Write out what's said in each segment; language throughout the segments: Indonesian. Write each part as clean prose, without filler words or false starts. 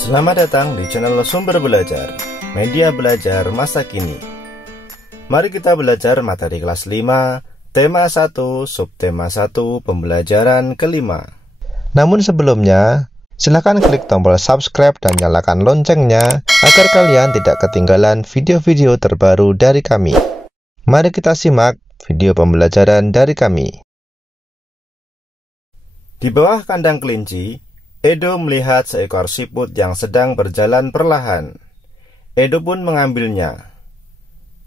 Selamat datang di channel Sumber Belajar, media belajar masa kini. Mari kita belajar materi kelas 5, tema 1, subtema 1, pembelajaran kelima. Namun sebelumnya, silakan klik tombol subscribe dan nyalakan loncengnya agar kalian tidak ketinggalan video-video terbaru dari kami. Mari kita simak video pembelajaran dari kami. Di bawah kandang kelinci, Edo melihat seekor siput yang sedang berjalan perlahan. Edo pun mengambilnya.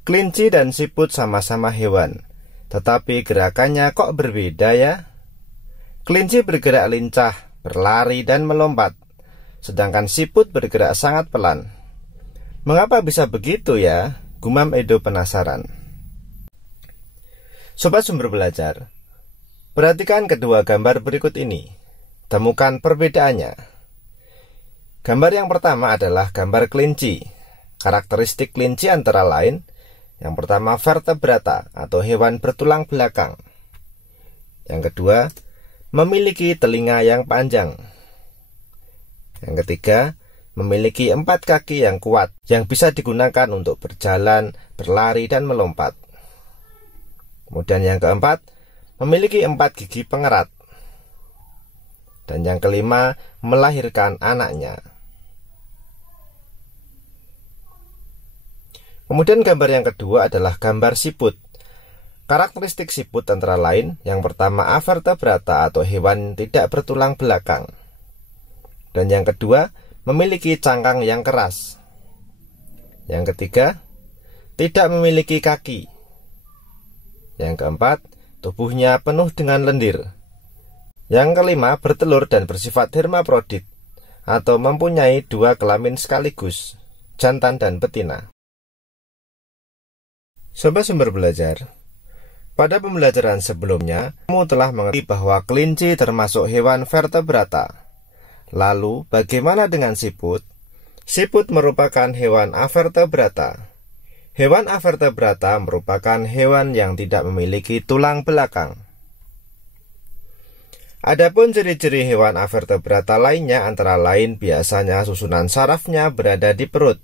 Kelinci dan siput sama-sama hewan, tetapi gerakannya kok berbeda ya? Kelinci bergerak lincah, berlari dan melompat, sedangkan siput bergerak sangat pelan. Mengapa bisa begitu ya? Gumam Edo penasaran. Sobat Sumber Belajar, perhatikan kedua gambar berikut ini. Temukan perbedaannya. Gambar yang pertama adalah gambar kelinci. Karakteristik kelinci antara lain, yang pertama vertebrata atau hewan bertulang belakang. Yang kedua, memiliki telinga yang panjang. Yang ketiga, memiliki 4 kaki yang kuat yang bisa digunakan untuk berjalan, berlari, dan melompat. Kemudian yang keempat, memiliki 4 gigi pengerat. Dan yang kelima, melahirkan anaknya. Kemudian gambar yang kedua adalah gambar siput. Karakteristik siput antara lain, yang pertama avertebrata atau hewan tidak bertulang belakang. Dan yang kedua, memiliki cangkang yang keras. Yang ketiga, tidak memiliki kaki. Yang keempat, tubuhnya penuh dengan lendir. Yang kelima, bertelur dan bersifat hermafrodit atau mempunyai 2 kelamin sekaligus, jantan dan betina. Sobat Sumber Belajar, pada pembelajaran sebelumnya, kamu telah mengerti bahwa kelinci termasuk hewan vertebrata. Lalu, bagaimana dengan siput? Siput merupakan hewan avertebrata. Hewan avertebrata merupakan hewan yang tidak memiliki tulang belakang. Adapun ciri-ciri hewan avertebrata lainnya antara lain biasanya susunan sarafnya berada di perut,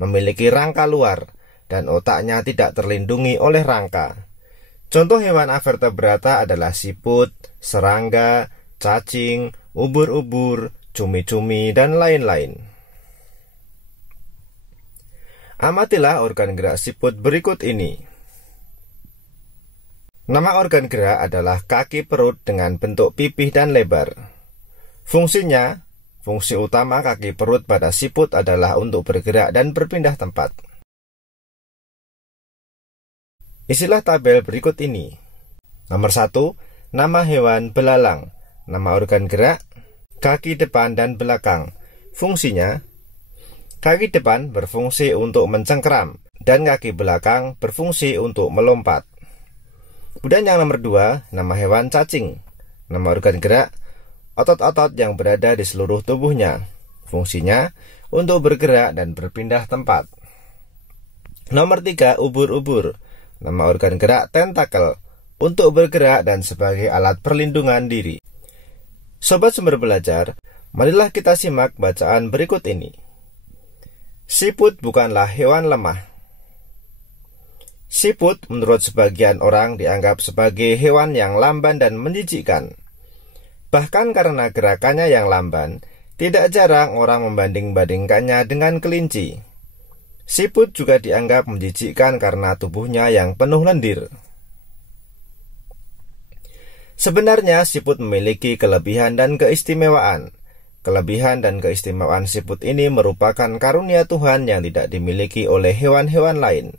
memiliki rangka luar, dan otaknya tidak terlindungi oleh rangka. Contoh hewan avertebrata adalah siput, serangga, cacing, ubur-ubur, cumi-cumi, dan lain-lain. Amatilah organ gerak siput berikut ini. Nama organ gerak adalah kaki perut dengan bentuk pipih dan lebar. Fungsinya, fungsi utama kaki perut pada siput adalah untuk bergerak dan berpindah tempat. Isilah tabel berikut ini. Nomor 1, nama hewan belalang, nama organ gerak, kaki depan dan belakang. Fungsinya, kaki depan berfungsi untuk mencengkeram dan kaki belakang berfungsi untuk melompat. Kemudian yang nomor 2, nama hewan cacing, nama organ gerak, otot-otot yang berada di seluruh tubuhnya. Fungsinya untuk bergerak dan berpindah tempat. Nomor 3, ubur-ubur, nama organ gerak tentakel, untuk bergerak dan sebagai alat perlindungan diri. Sobat Sumber Belajar, marilah kita simak bacaan berikut ini. Siput bukanlah hewan lemah. Siput menurut sebagian orang dianggap sebagai hewan yang lamban dan menjijikkan. Bahkan karena gerakannya yang lamban, tidak jarang orang membanding-bandingkannya dengan kelinci. Siput juga dianggap menjijikkan karena tubuhnya yang penuh lendir. Sebenarnya siput memiliki kelebihan dan keistimewaan. Kelebihan dan keistimewaan siput ini merupakan karunia Tuhan yang tidak dimiliki oleh hewan-hewan lain.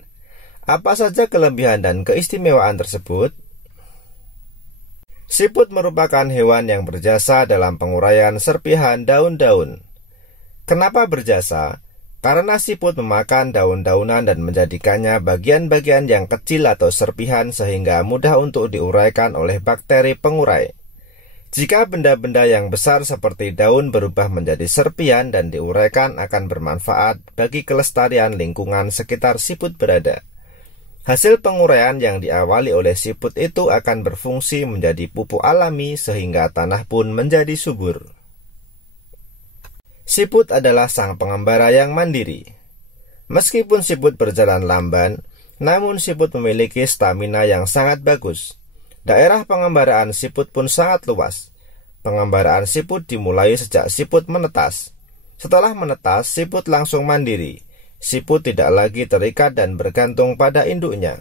Apa saja kelebihan dan keistimewaan tersebut? Siput merupakan hewan yang berjasa dalam penguraian serpihan daun-daun. Kenapa berjasa? Karena siput memakan daun-daunan dan menjadikannya bagian-bagian yang kecil atau serpihan sehingga mudah untuk diuraikan oleh bakteri pengurai. Jika benda-benda yang besar seperti daun berubah menjadi serpihan dan diuraikan akan bermanfaat bagi kelestarian lingkungan sekitar siput berada. Hasil penguraian yang diawali oleh siput itu akan berfungsi menjadi pupuk alami sehingga tanah pun menjadi subur. Siput adalah sang pengembara yang mandiri. Meskipun siput berjalan lamban, namun siput memiliki stamina yang sangat bagus. Daerah pengembaraan siput pun sangat luas. Pengembaraan siput dimulai sejak siput menetas. Setelah menetas, siput langsung mandiri. Siput tidak lagi terikat dan bergantung pada induknya.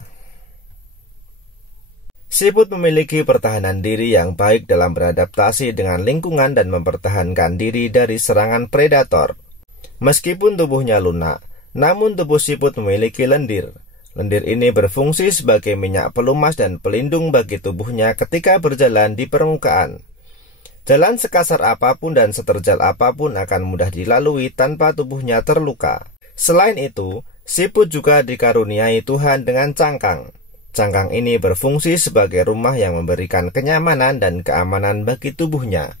Siput memiliki pertahanan diri yang baik dalam beradaptasi dengan lingkungan dan mempertahankan diri dari serangan predator. Meskipun tubuhnya lunak, namun tubuh siput memiliki lendir. Lendir ini berfungsi sebagai minyak pelumas dan pelindung bagi tubuhnya ketika berjalan di permukaan. Jalan sekasar apapun dan seterjal apapun akan mudah dilalui tanpa tubuhnya terluka. Selain itu, siput juga dikaruniai Tuhan dengan cangkang. Cangkang ini berfungsi sebagai rumah yang memberikan kenyamanan dan keamanan bagi tubuhnya.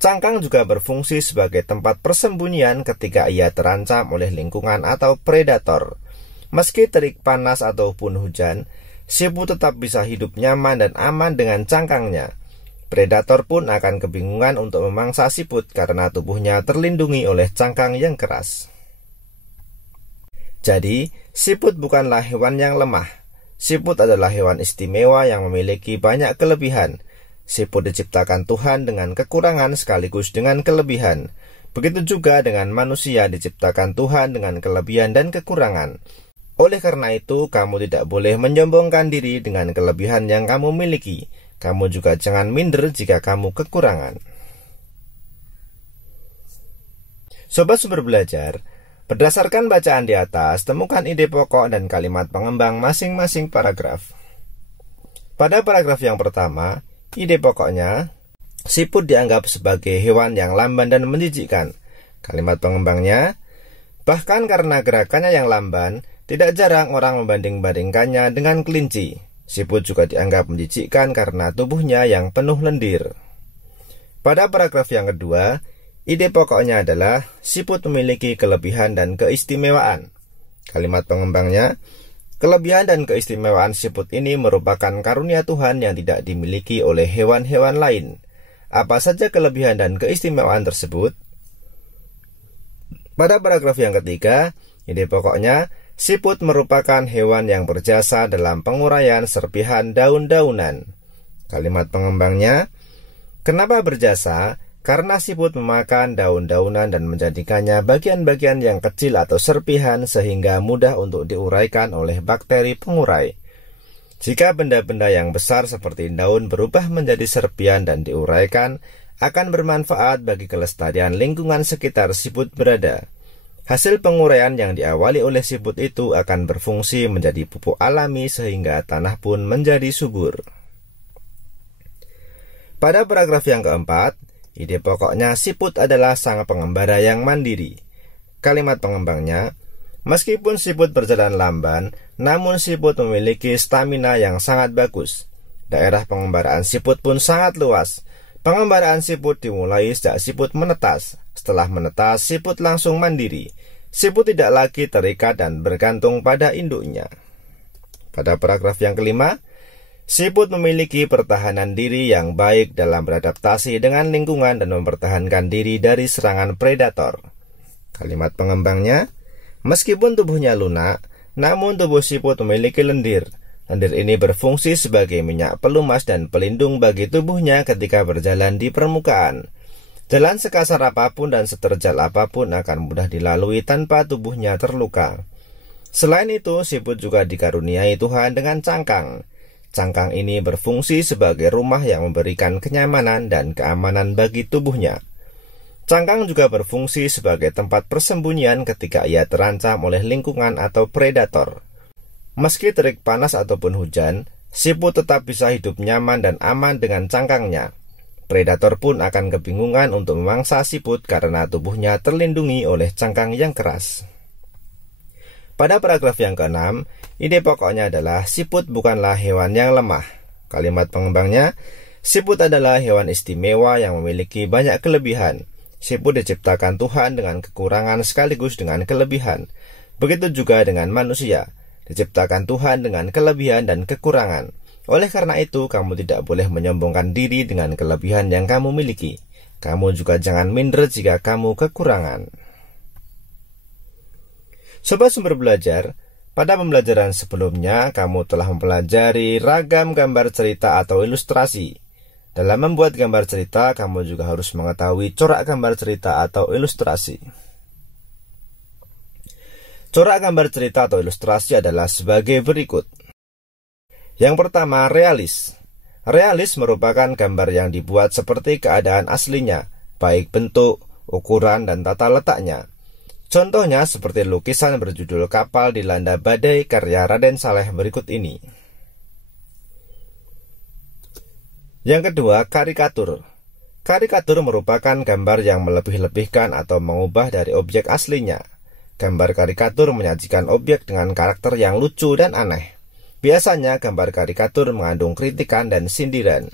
Cangkang juga berfungsi sebagai tempat persembunyian ketika ia terancam oleh lingkungan atau predator. Meski terik panas ataupun hujan, siput tetap bisa hidup nyaman dan aman dengan cangkangnya. Predator pun akan kebingungan untuk memangsa siput karena tubuhnya terlindungi oleh cangkang yang keras. Jadi, siput bukanlah hewan yang lemah. Siput adalah hewan istimewa yang memiliki banyak kelebihan. Siput diciptakan Tuhan dengan kekurangan sekaligus dengan kelebihan. Begitu juga dengan manusia diciptakan Tuhan dengan kelebihan dan kekurangan. Oleh karena itu, kamu tidak boleh menyombongkan diri dengan kelebihan yang kamu miliki. Kamu juga jangan minder jika kamu kekurangan. Sobat Sumber Belajar, berdasarkan bacaan di atas, temukan ide pokok dan kalimat pengembang masing-masing paragraf. Pada paragraf yang pertama, ide pokoknya, siput dianggap sebagai hewan yang lamban dan menjijikkan. Kalimat pengembangnya, bahkan karena gerakannya yang lamban, tidak jarang orang membanding-bandingkannya dengan kelinci. Siput juga dianggap menjijikkan karena tubuhnya yang penuh lendir. Pada paragraf yang kedua, ide pokoknya adalah siput memiliki kelebihan dan keistimewaan. Kalimat pengembangnya, kelebihan dan keistimewaan siput ini merupakan karunia Tuhan yang tidak dimiliki oleh hewan-hewan lain. Apa saja kelebihan dan keistimewaan tersebut? Pada paragraf yang ketiga, ide pokoknya, siput merupakan hewan yang berjasa dalam penguraian serpihan daun-daunan. Kalimat pengembangnya, kenapa berjasa? Karena siput memakan daun-daunan dan menjadikannya bagian-bagian yang kecil atau serpihan sehingga mudah untuk diuraikan oleh bakteri pengurai. Jika benda-benda yang besar seperti daun berubah menjadi serpihan dan diuraikan, akan bermanfaat bagi kelestarian lingkungan sekitar siput berada. Hasil penguraian yang diawali oleh siput itu akan berfungsi menjadi pupuk alami sehingga tanah pun menjadi subur. Pada paragraf yang keempat, ide pokoknya siput adalah sang pengembara yang mandiri. Kalimat pengembangnya, meskipun siput berjalan lamban, namun siput memiliki stamina yang sangat bagus. Daerah pengembaraan siput pun sangat luas. Pengembaraan siput dimulai sejak siput menetas. Setelah menetas, siput langsung mandiri. Siput tidak lagi terikat dan bergantung pada induknya. Pada paragraf yang kelima, siput memiliki pertahanan diri yang baik dalam beradaptasi dengan lingkungan dan mempertahankan diri dari serangan predator. Kalimat pengembangnya, meskipun tubuhnya lunak, namun tubuh siput memiliki lendir. Lendir ini berfungsi sebagai minyak pelumas dan pelindung bagi tubuhnya ketika berjalan di permukaan. Jalan sekasar apapun dan seterjal apapun akan mudah dilalui tanpa tubuhnya terluka. Selain itu, siput juga dikaruniai Tuhan dengan cangkang. Cangkang ini berfungsi sebagai rumah yang memberikan kenyamanan dan keamanan bagi tubuhnya. Cangkang juga berfungsi sebagai tempat persembunyian ketika ia terancam oleh lingkungan atau predator. Meski terik panas ataupun hujan, siput tetap bisa hidup nyaman dan aman dengan cangkangnya. Predator pun akan kebingungan untuk memangsa siput karena tubuhnya terlindungi oleh cangkang yang keras. Pada paragraf yang keenam, ide pokoknya adalah siput bukanlah hewan yang lemah. Kalimat pengembangnya, siput adalah hewan istimewa yang memiliki banyak kelebihan. Siput diciptakan Tuhan dengan kekurangan sekaligus dengan kelebihan. Begitu juga dengan manusia, diciptakan Tuhan dengan kelebihan dan kekurangan. Oleh karena itu, kamu tidak boleh menyombongkan diri dengan kelebihan yang kamu miliki. Kamu juga jangan minder jika kamu kekurangan. Sobat Sumber Belajar, pada pembelajaran sebelumnya kamu telah mempelajari ragam gambar cerita atau ilustrasi. Dalam membuat gambar cerita, kamu juga harus mengetahui corak gambar cerita atau ilustrasi. Corak gambar cerita atau ilustrasi adalah sebagai berikut. Yang pertama, realis. Realis merupakan gambar yang dibuat seperti keadaan aslinya, baik bentuk, ukuran, dan tata letaknya. Contohnya seperti lukisan berjudul Kapal Dilanda Badai karya Raden Saleh berikut ini. Yang kedua, karikatur. Karikatur merupakan gambar yang melebih-lebihkan atau mengubah dari objek aslinya. Gambar karikatur menyajikan objek dengan karakter yang lucu dan aneh. Biasanya gambar karikatur mengandung kritikan dan sindiran.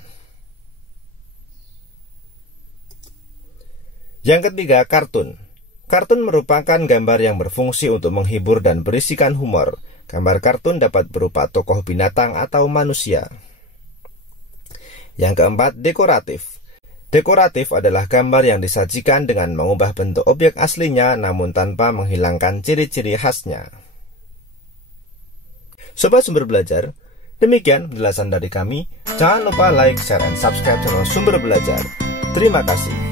Yang ketiga, kartun. Kartun merupakan gambar yang berfungsi untuk menghibur dan berisikan humor. Gambar kartun dapat berupa tokoh binatang atau manusia. Yang keempat, dekoratif. Dekoratif adalah gambar yang disajikan dengan mengubah bentuk objek aslinya namun tanpa menghilangkan ciri-ciri khasnya. Sobat Sumber Belajar, demikian penjelasan dari kami. Jangan lupa like, share, dan subscribe channel Sumber Belajar. Terima kasih.